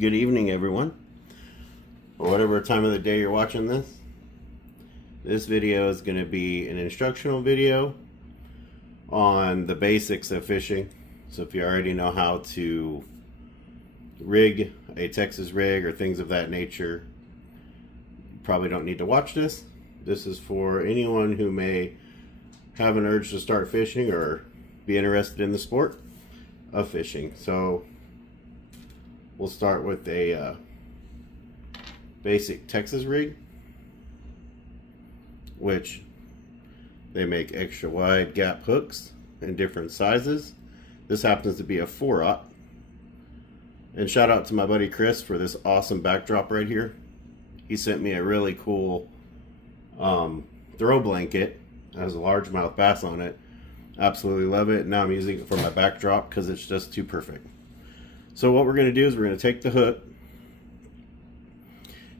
Good evening, everyone, or whatever time of the day you're watching this. This video is going to be an instructional video on the basics of fishing. So if you already know how to rig a Texas rig or things of that nature, you probably don't need to watch this. This is for anyone who may have an urge to start fishing or be interested in the sport of fishing. So we'll start with a basic Texas rig, which they make extra wide gap hooks in different sizes. This happens to be a 4/0. And shout out to my buddy Chris for this awesome backdrop right here. He sent me a really cool throw blanket. It has a largemouth bass on it. Absolutely love it. Now I'm using it for my backdrop because it's just too perfect. So what we're going to do is we're going to take the hook,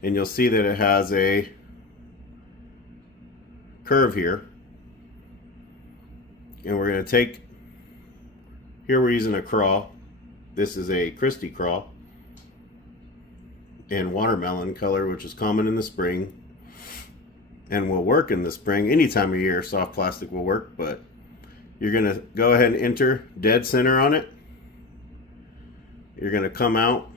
and you'll see that it has a curve here. And we're going to take, here we're using a craw. This is a Christie craw in watermelon color, which is common in the spring and will work in the spring. Any time of year, soft plastic will work, but you're going to go ahead and enter dead center on it. You're going to come out,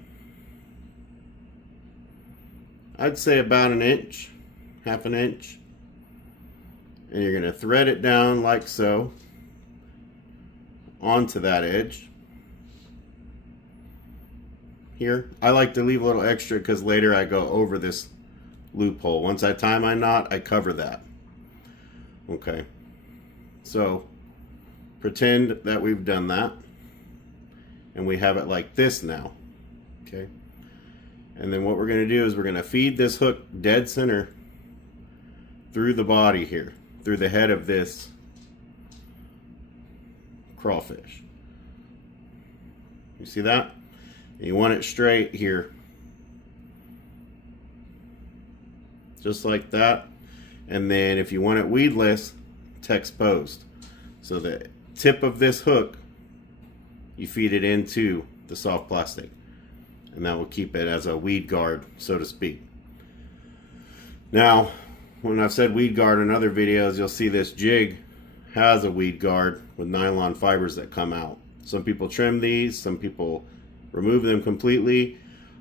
I'd say about an inch, half an inch, and you're going to thread it down like so onto that edge. Here, I like to leave a little extra because later I go over this loophole. Once I tie my knot, I cover that. Okay, so pretend that we've done that. And we have it like this now, okay? And then what we're gonna do is we're gonna feed this hook dead center through the body here, through the head of this crawfish. You see that? And you want it straight here. Just like that. And then if you want it weedless, text post. So the tip of this hook, you feed it into the soft plastic, and that will keep it as a weed guard, so to speak. Now, when I've said weed guard in other videos, you'll see this jig has a weed guard with nylon fibers that come out. Some people trim these, some people remove them completely.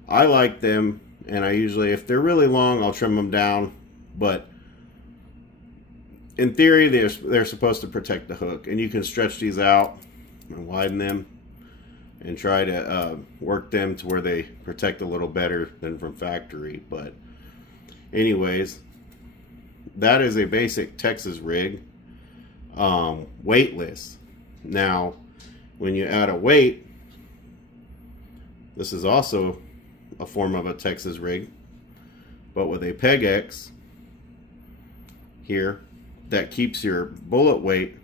I like them, and I usually, if they're really long, I'll trim them down, but in theory, they're supposed to protect the hook, and you can stretch these out and widen them and try to work them to where they protect a little better than from factory. But anyways, that is a basic Texas rig, weightless. Now, when you add a weight, this is also a form of a Texas rig, but with a peg X here that keeps your bullet weight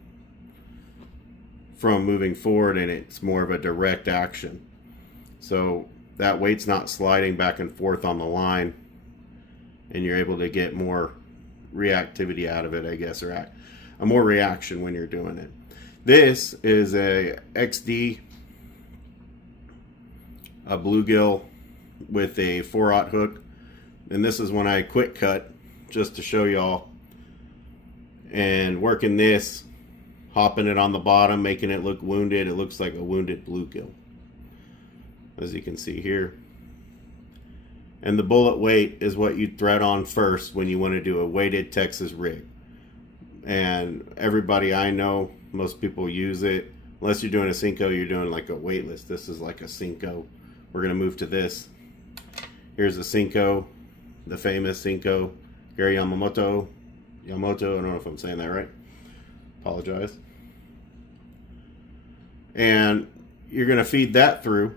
from moving forward, and it's more of a direct action. So that weight's not sliding back and forth on the line, and you're able to get more reactivity out of it, I guess, or a more reaction when you're doing it. This is a XD, a bluegill with a 4/0 hook, and this is when I quick cut just to show y'all, and working this, hopping it on the bottom, making it look wounded. It looks like a wounded bluegill, as you can see here. And the bullet weight is what you thread on first when you want to do a weighted Texas rig. And everybody I know, most people use it. Unless you're doing a Cinco, you're doing like a weightless. This is like a Cinco. We're going to move to this. Here's the Cinco, the famous Cinco, Gary Yamamoto. I don't know if I'm saying that right. Apologize. And you're going to feed that through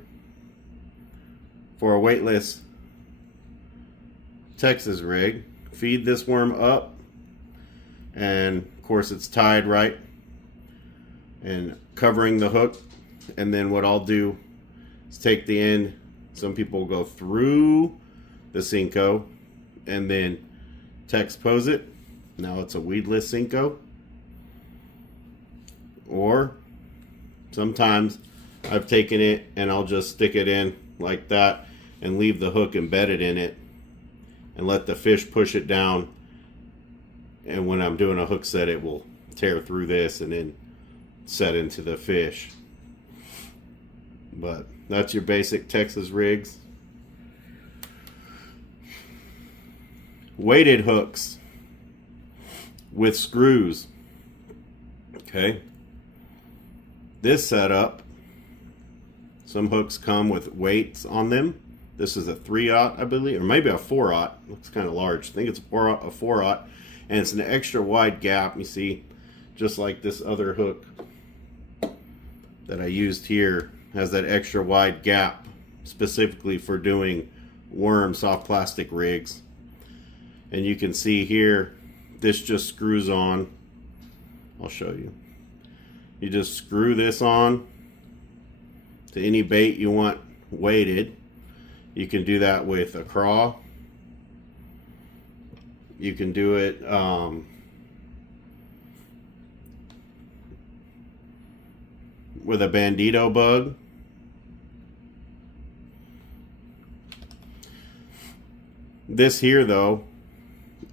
for a weightless Texas rig. Feed this worm up, and of course it's tied right and covering the hook. And then what I'll do is take the end. Some people go through the Cinco and then text pose it. Now it's a weedless Cinco. Or sometimes I've taken it and I'll just stick it in like that and leave the hook embedded in it and let the fish push it down. And when I'm doing a hook set, it will tear through this and then set into the fish. But that's your basic Texas rigs. Weighted hooks with screws. Okay. This setup, some hooks come with weights on them. This is a 3/0, I believe, or maybe a 4/0. Looks kind of large. I think it's a 4/0, and it's an extra wide gap. You see, just like this other hook that I used here has that extra wide gap specifically for doing worm soft plastic rigs. And you can see here, this just screws on. I'll show you. You just screw this on to any bait you want weighted. You can do that with a craw. You can do it with a bandito bug. This here though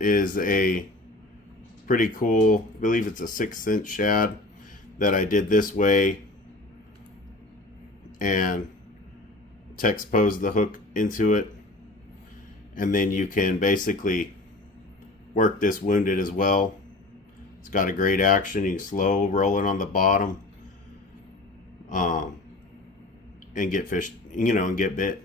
is a pretty cool, I believe it's a 6-cent shad that I did this way and texposed the hook into it, and then you can basically work this wounded as well. It's got a great action. You can slow roll it on the bottom and get fish, you know, and get bit.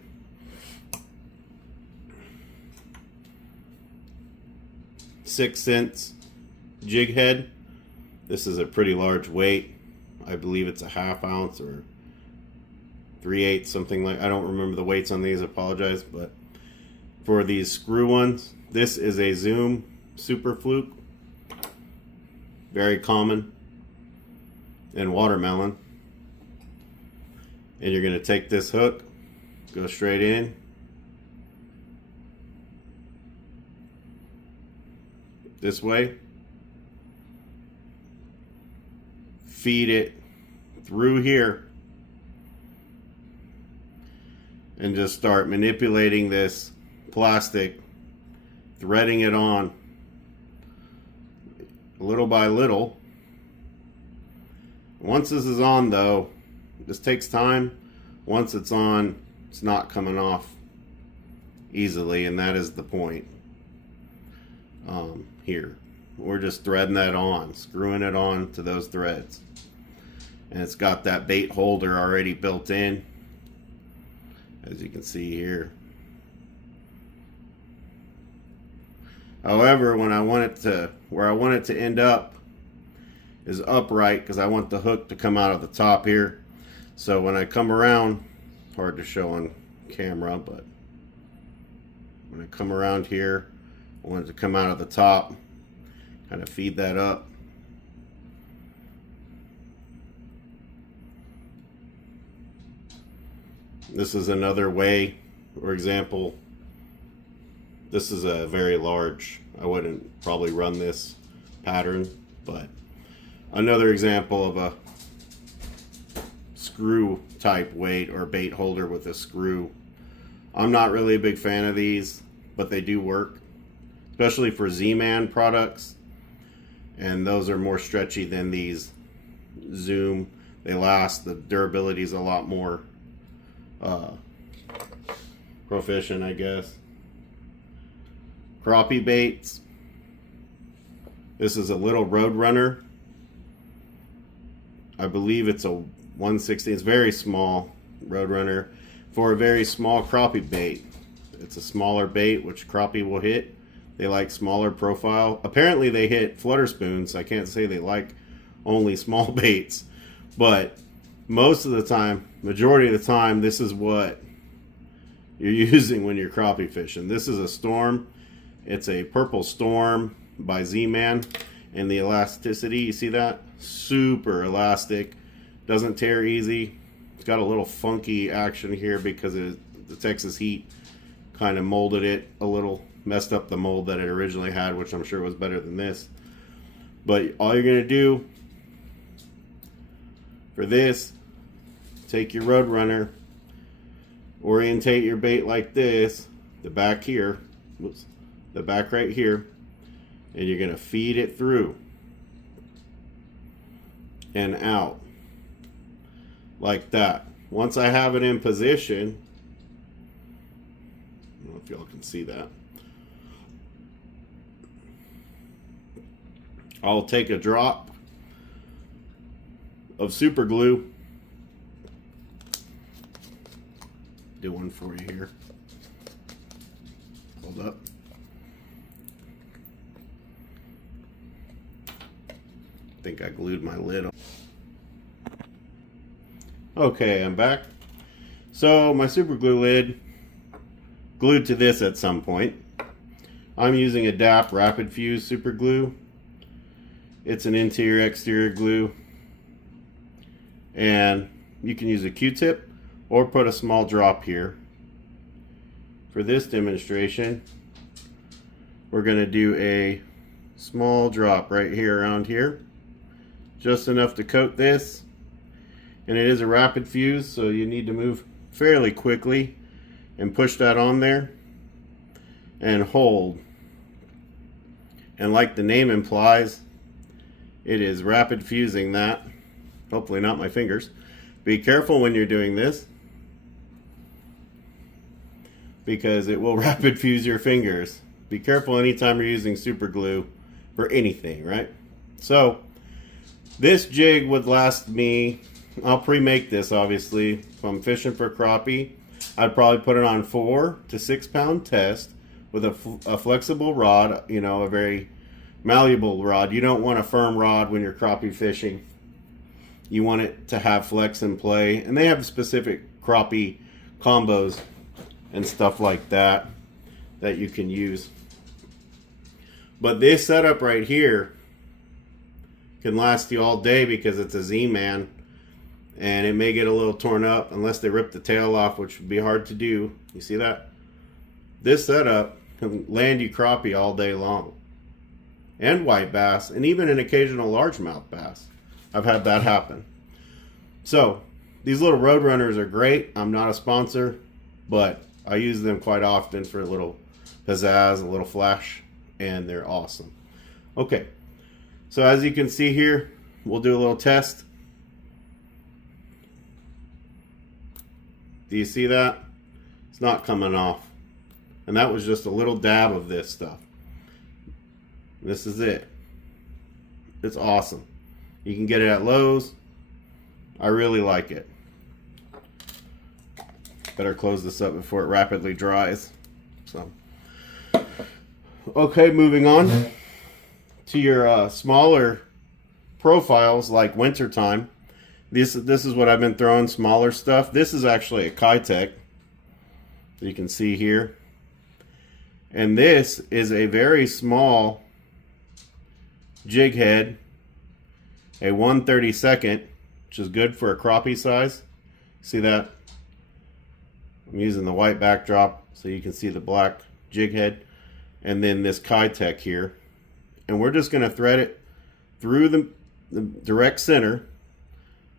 $0.06 jig head. This is a pretty large weight. I believe it's a 1/2 ounce or 3/8, something like. I don't remember the weights on these. I apologize, but for these screw ones, this is a Zoom Super Fluke. Very common in watermelon. And you're going to take this hook, go straight in, this way, feed it through here, and just start manipulating this plastic, threading it on little by little. Once this is on though, this takes time. Once it's on, it's not coming off easily, and that is the point. Here we're just threading that on, screwing it on to those threads, and it's got that bait holder already built in, as you can see here. However, when I want it to, where I want it to end up is upright, because I want the hook to come out of the top here. So when I come around, hard to show on camera, but when I come around here, I want it to come out of the top, kind of feed that up. This is another way. For example, this is a very large, I wouldn't probably run this pattern, but another example of a screw type weight or bait holder with a screw. I'm not really a big fan of these, but they do work, especially for Z-Man products, and those are more stretchy than these Zoom. They last, the durability is a lot more proficient, I guess. Crappie baits. This is a little Roadrunner. I believe it's a 1/16. It's very small Roadrunner for a very small crappie bait. It's a smaller bait, which crappie will hit. They like smaller profile. Apparently they hit flutter spoons. I can't say they like only small baits, but most of the time, majority of the time, this is what you're using when you're crappie fishing. This is a Storm. It's a Purple Storm by Z-Man, and the elasticity, you see that? Super elastic. Doesn't tear easy. It's got a little funky action here because the Texas heat kind of molded it a little, messed up the mold that it originally had, which I'm sure was better than this. But all you're going to do for this, take your Roadrunner, orientate your bait like this, the back here, whoops, the back right here, and you're going to feed it through and out like that. Once I have it in position, I don't know if y'all can see that, I'll take a drop of super glue, do one for you here, hold up, I think I glued my lid on. Okay, I'm back. So my super glue lid glued to this at some point. I'm using a DAP Rapid Fuse super glue. It's an interior exterior glue, and you can use a Q-tip or put a small drop here. For this demonstration, we're going to do a small drop right here around here, just enough to coat this. And it is a rapid fuse, so you need to move fairly quickly and push that on there and hold. And like the name implies, it is rapid fusing that. Hopefully not my fingers. Be careful when you're doing this, because it will rapid fuse your fingers. Be careful anytime you're using super glue for anything, right? So this jig would last me, I'll pre-make this obviously. If I'm fishing for crappie, I'd probably put it on 4 to 6 pound test with a flexible rod, you know, a very malleable rod. You don't want a firm rod when you're crappie fishing. You want it to have flex and play, and they have specific crappie combos and stuff like that that you can use. But this setup right here can last you all day because it's a Z-Man, and it may get a little torn up unless they rip the tail off, which would be hard to do. You see that? This setup can land you crappie all day long, and white bass, and even an occasional largemouth bass. I've had that happen. So these little Roadrunners are great. I'm not a sponsor, but I use them quite often for a little pizzazz, a little flash, and they're awesome. Okay, so as you can see here, we'll do a little test. Do you see that? It's not coming off. And that was just a little dab of this stuff. This is it. It's awesome. You can get it at Lowe's. I really like it. Better close this up before it rapidly dries. So, okay, moving on to your smaller profiles like wintertime. This is what I've been throwing, smaller stuff. This is actually a Kitech, you can see here. And this is a very small jig head, a 1/32, which is good for a crappie size. See that? I'm using the white backdrop so you can see the black jig head. And then this Kitech here. And we're just going to thread it through the direct center,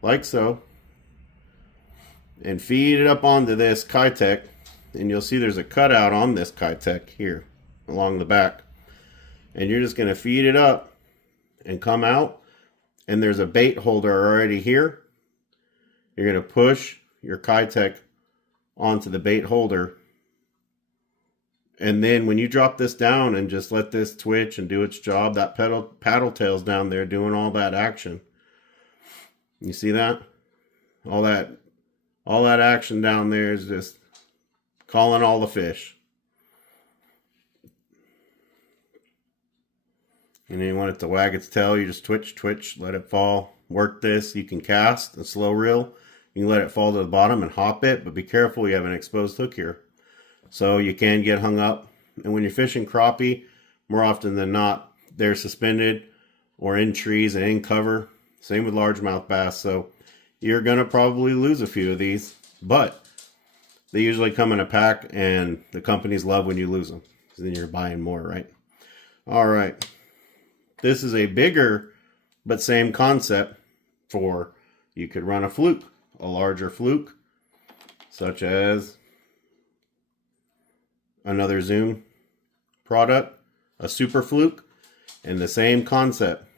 like so, and feed it up onto this Kitech. And you'll see there's a cutout on this Kitech here along the back. And you're just going to feed it up and come out. And there's a bait holder already here. You're going to push your Kitech onto the bait holder. And then when you drop this down and just let this twitch and do its job, that paddle tail's down there doing all that action. You see that? All that action down there is just calling all the fish. And then you want it to wag its tail, you just twitch, let it fall. Work this. You can cast and slow reel. You can let it fall to the bottom and hop it, but be careful, you have an exposed hook here. So you can get hung up. And when you're fishing crappie, more often than not, they're suspended or in trees and in cover. Same with largemouth bass. So you're going to probably lose a few of these, but they usually come in a pack, and the companies love when you lose them, because then you're buying more, right? All right. This is a bigger but same concept for, you could run a fluke, a larger fluke, such as another Zoom product, a Super Fluke, and the same concept.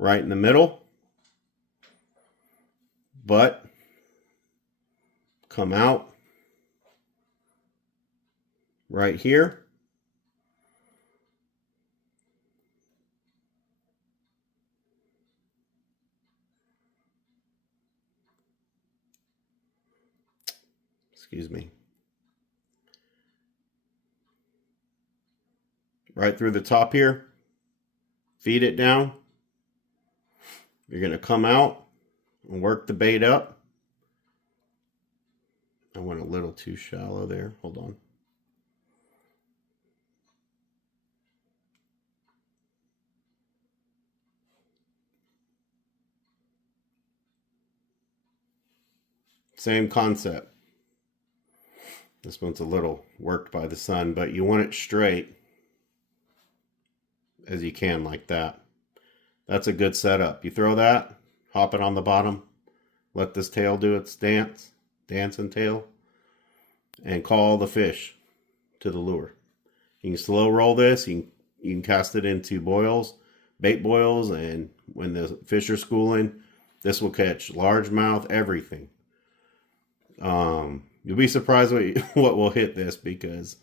Right in the middle, but come out right here. Excuse me. Right through the top here. Feed it down. You're going to come out and work the bait up. I went a little too shallow there. Hold on. Same concept. This one's a little worked by the sun, but you want it straight as you can, like that. That's a good setup. You throw that, hop it on the bottom, let this tail do its dance, dancing tail, and call the fish to the lure. You can slow roll this. You can cast it into boils, bait boils, and when the fish are schooling, this will catch largemouth, everything. You'll be surprised what will hit this, because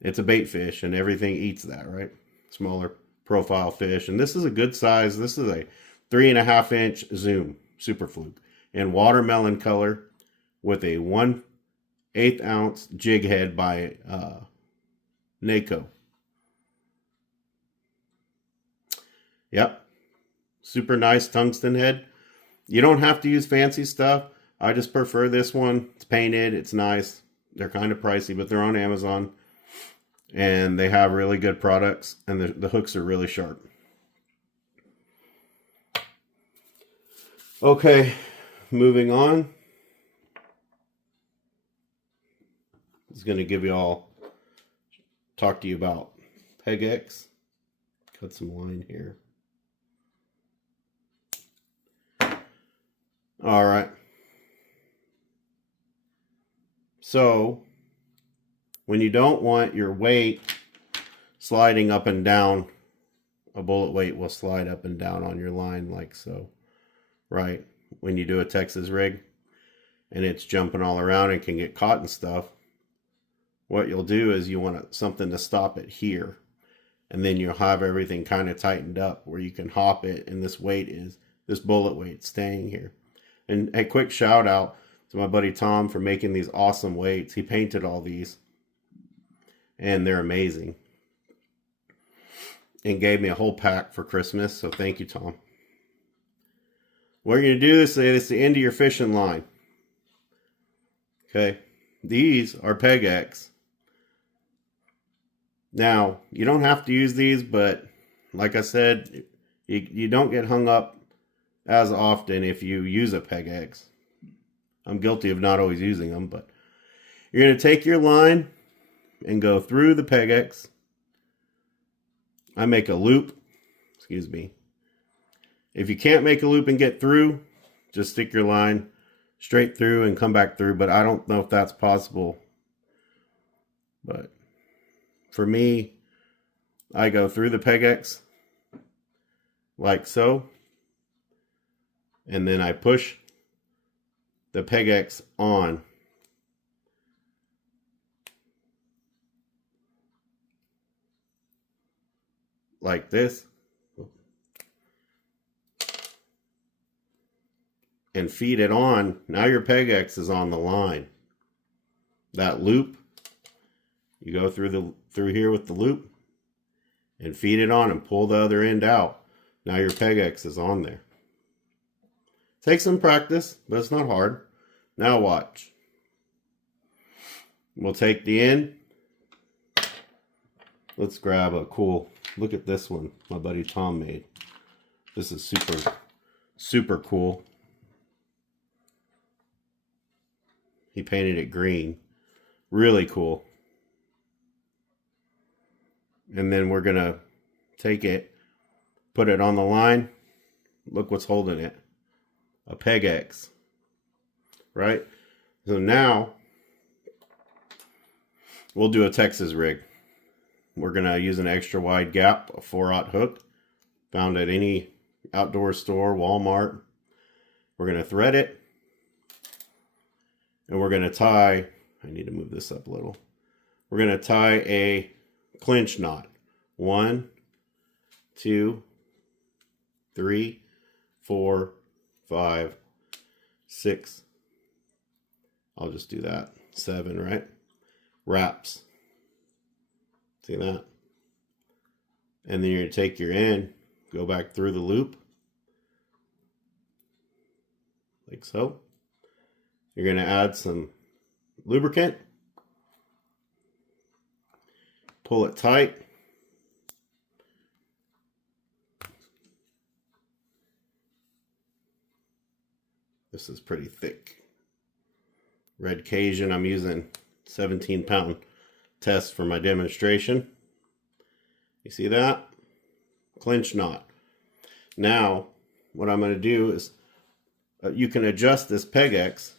it's a bait fish and everything eats that, right? Smaller profile fish. And this is a good size. This is a 3.5 inch Zoom Super Fluke in watermelon color with a 1/8 ounce jig head by NACO. Yep. Super nice tungsten head. You don't have to use fancy stuff. I just prefer this one. It's painted. It's nice. They're kind of pricey, but they're on Amazon. And they have really good products. And the hooks are really sharp. Okay, moving on. I was going to give you all, talk to you about Peg X. Cut some line here. All right. So, when you don't want your weight sliding up and down, a bullet weight will slide up and down on your line like so, right? When you do a Texas rig and it's jumping all around and can get caught and stuff, what you'll do is you want something to stop it here. And then you'll have everything kind of tightened up where you can hop it, and this bullet weight staying here. And a quick shout out to my buddy Tom for making these awesome weights. He painted all these, and they're amazing. And gave me a whole pack for Christmas, so thank you, Tom. What you're going to do is it's the end of your fishing line. Okay, these are Peg X. Now, you don't have to use these, but like I said, you don't get hung up as often if you use a Peg X. I'm guilty of not always using them, but you're going to take your line and go through the Peg X. I make a loop. Excuse me. If you can't make a loop and get through, just stick your line straight through and come back through, but I don't know if that's possible. But for me, I go through the Peg X like so, and then I push the Peg X on. Like this. And feed it on. Now your Peg X is on the line. That loop, you go through here with the loop and feed it on and pull the other end out. Now your Peg X is on there. Take some practice, but it's not hard. Now watch. We'll take the end. Let's grab a cool, look at this one my buddy Tom made. This is super, super cool. He painted it green. Really cool. And then we're going to take it, put it on the line. Look what's holding it. A Peg X. Right? So now, we'll do a Texas rig. We're going to use an extra wide gap, a 4/0 hook, found at any outdoor store, Walmart. We're going to thread it, and we're going to tie, I need to move this up a little. We're going to tie a clinch knot. 1, 2, 3, 4, 5, 6. I'll just do that. 7, right? Wraps. See that? And then you're going to take your end, go back through the loop, like so. You're going to add some lubricant, pull it tight. This is pretty thick. Red Cajun, I'm using 17-pound test for my demonstration. You see that? Clinch knot. Now, what I'm going to do is, you can adjust this peg X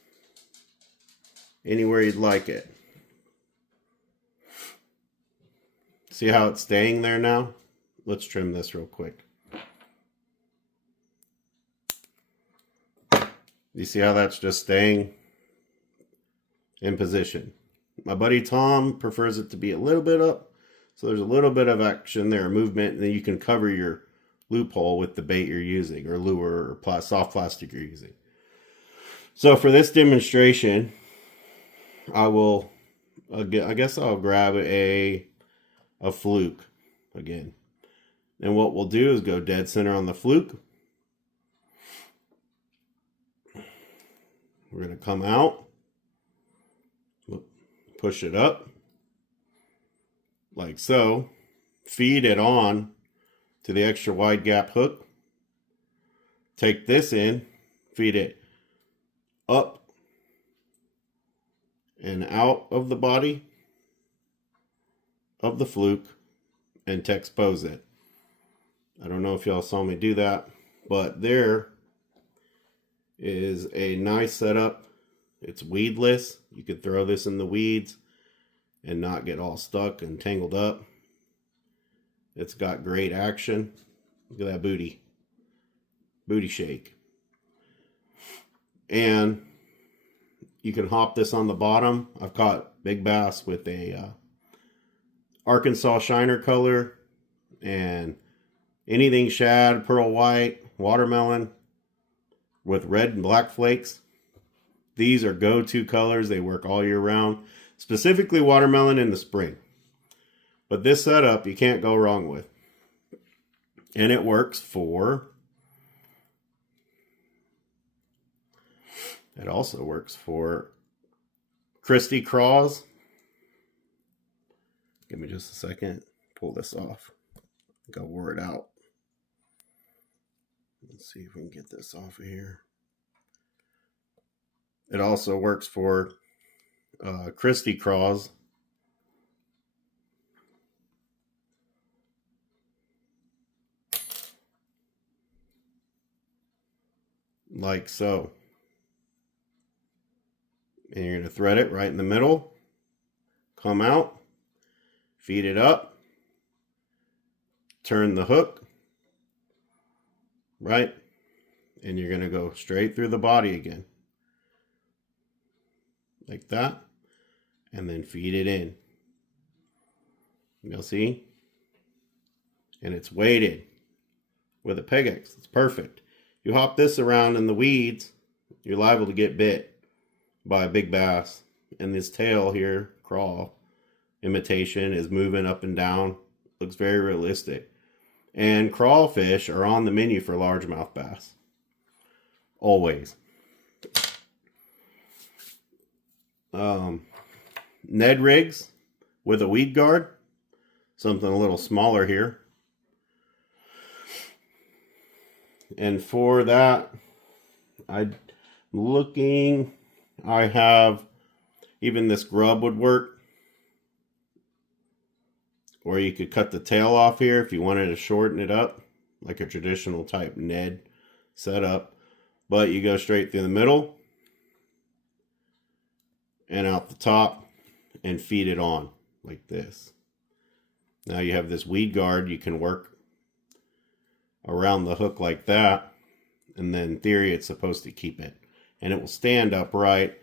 anywhere you'd like it. See how it's staying there now? Let's trim this real quick. You see how that's just staying in position? My buddy Tom prefers it to be a little bit up, so there's a little bit of action there, movement, and then you can cover your loophole with the bait you're using, or lure, or soft plastic you're using. So for this demonstration, I guess I'll grab a fluke again. And what we'll do is go dead center on the fluke. We're going to come out, push it up, like so, feed it on to the extra wide gap hook, take this in, feed it up and out of the body of the fluke, and texpose it. I don't know if y'all saw me do that, but there is a nice setup. It's weedless. You could throw this in the weeds and not get all stuck and tangled up. It's got great action. Look at that booty shake. And you can hop this on the bottom. I've caught big bass with a Arkansas shiner color, and anything shad, pearl white, watermelon with red and black flakes. These are go-to colors. They work all year round, specifically watermelon in the spring. But this setup you can't go wrong with. And it works for, it also works for Christy craws. Give me just a second. Pull this off. I think I'll wore it out. Let's see if we can get this off of here. It also works for Christy craws. Like so. And you're going to thread it right in the middle. Come out. Feed it up. Turn the hook. Right. And you're going to go straight through the body again. Like that. And then feed it in. You'll see. And it's weighted with a peg X. It's perfect. You hop this around in the weeds, you're liable to get bit by a big bass. And this tail here, craw imitation, is moving up and down. Looks very realistic. And crawfish are on the menu for largemouth bass. Always. Ned rigs with a weed guard. Something a little smaller here. And for that, I'm looking, I have, even this grub would work. Or you could cut the tail off here if you wanted to shorten it up, like a traditional type Ned setup. But you go straight through the middle and out the top and feed it on. like this. Now you have this weed guard. You can work around the hook like that, and then in theory it's supposed to keep it, and it will stand upright,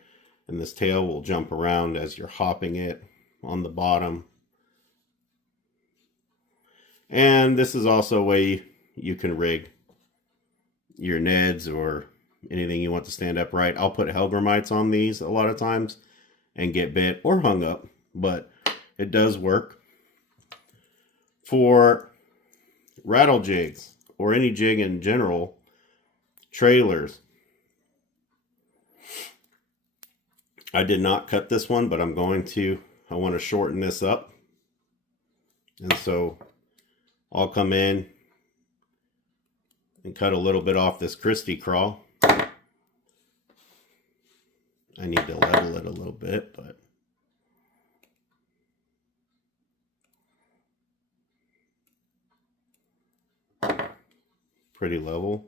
and this tail will jump around as you're hopping it on the bottom. And this is also a way you can rig your Neds or anything you want to stand upright. I'll put Hellgramites on these a lot of times and get bit or hung up, but it does work. For rattle jigs or any jig in general, trailers. I did not cut this one, but I'm going to. I want to shorten this up. And so I'll come in and cut a little bit off this Christie crawl. I need to level it a little bit, but pretty level.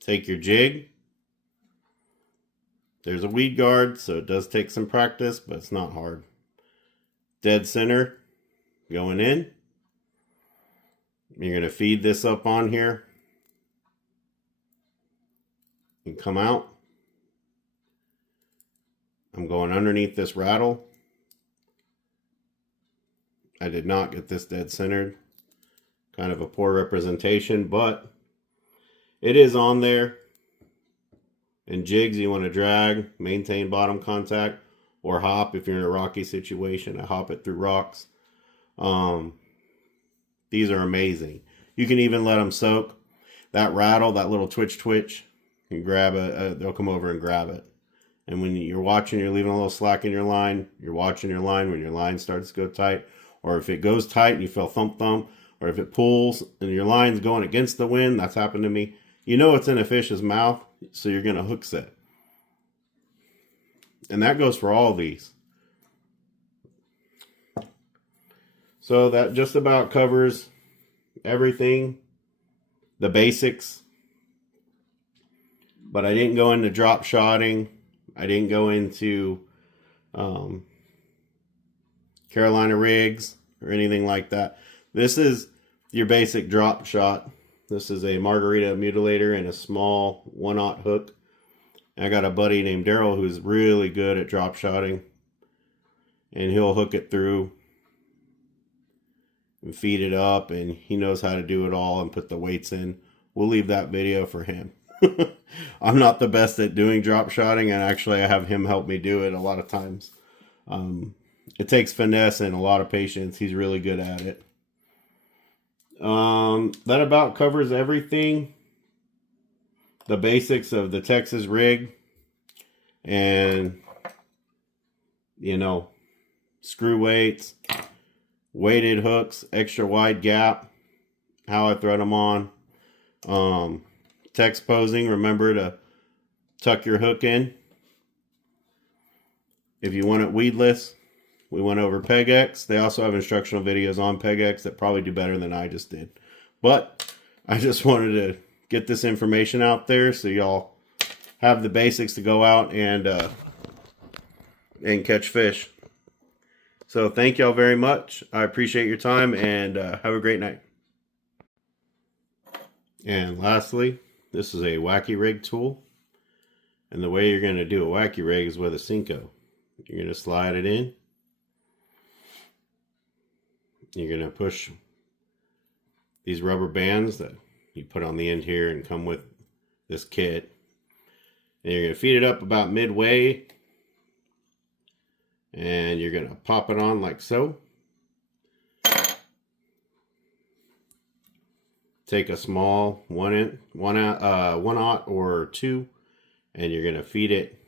Take your jig. There's a weed guard, so it does take some practice, but it's not hard. Dead center going in. You're going to feed this up on here and come out. I'm going underneath this rattle. I did not get this dead centered. Kind of a poor representation, but it is on there. In jigs, you want to drag, maintain bottom contact, or hop if you're in a rocky situation. I hop it through rocks. These are amazing. You can even let them soak. That rattle, that little twitch, you grab it. They'll come over and grab it. And when you're watching, you're leaving a little slack in your line. You're watching your line when your line starts to go tight. Or if it goes tight and you feel thump thump. Or if it pulls and your line's going against the wind. That's happened to me. You know it's in a fish's mouth, so you're going to hook set. And that goes for all these. So that just about covers everything. The basics. But I didn't go into drop shotting. I didn't go into Carolina rigs or anything like that. This is your basic drop shot. This is a margarita mutilator and a small 1/0 hook. I got a buddy named Daryl who's really good at drop shotting. And he'll hook it through and feed it up, and he knows how to do it all and put the weights in. We'll leave that video for him. I'm not the best at doing drop shotting, and actually I have him help me do it a lot of times. It takes finesse and a lot of patience. He's really good at it. That about covers everything. The basics of the Texas rig and, you know, screw weights, weighted hooks, extra wide gap, how I thread them on. Text posing, remember to tuck your hook in. If you want it weedless, we went over Peg X. They also have instructional videos on Peg X that probably do better than I just did. But I just wanted to get this information out there so y'all have the basics to go out and catch fish. So thank y'all very much. I appreciate your time, and have a great night. And lastly, this is a Wacky rig tool. And the way you're going to do a Wacky rig is with a Cinco. You're going to slide it in. You're going to push these rubber bands that you put on the end here and come with this kit. And you're going to feed it up about midway. And you're going to pop it on like so. Take a small 1/0 or 2, and you're going to feed it.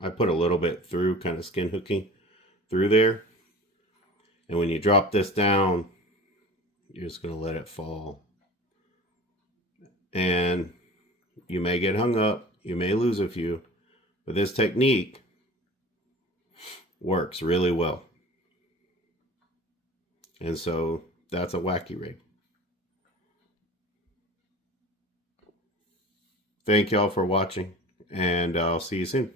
I put a little bit through, kind of skin hooking through there. And when you drop this down, you're just going to let it fall. And you may get hung up, you may lose a few, but this technique works really well. And so that's a Wacky rig. Thank y'all for watching, and I'll see you soon.